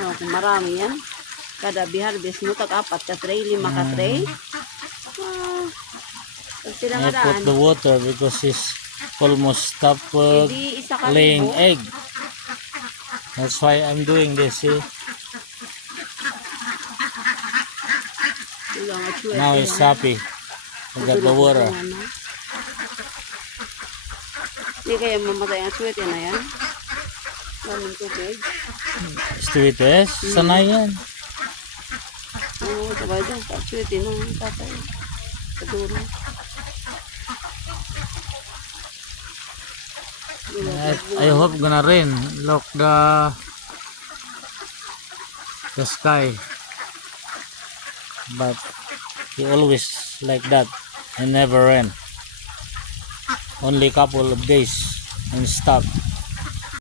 Oh, kung marami yan. Kada biharvest mo, tag-4 ka tray, 5 ka tray. Pag sila nga I put daan, the water because it's almost stopped edi isa ka laying libo. egg. That's why I'm doing this. See? Wala nga, chwete Now it's yan. happy. I got the water. Hindi kaya mamatay ang chwete na yan. Daming tubig. Sweetest? Sanay yan. Oo, sabay doon. Chwete na yung tatay. Kaduro. I hope gonna rain. Look the sky. But he always like that. And never rain. Only couple of days and stop.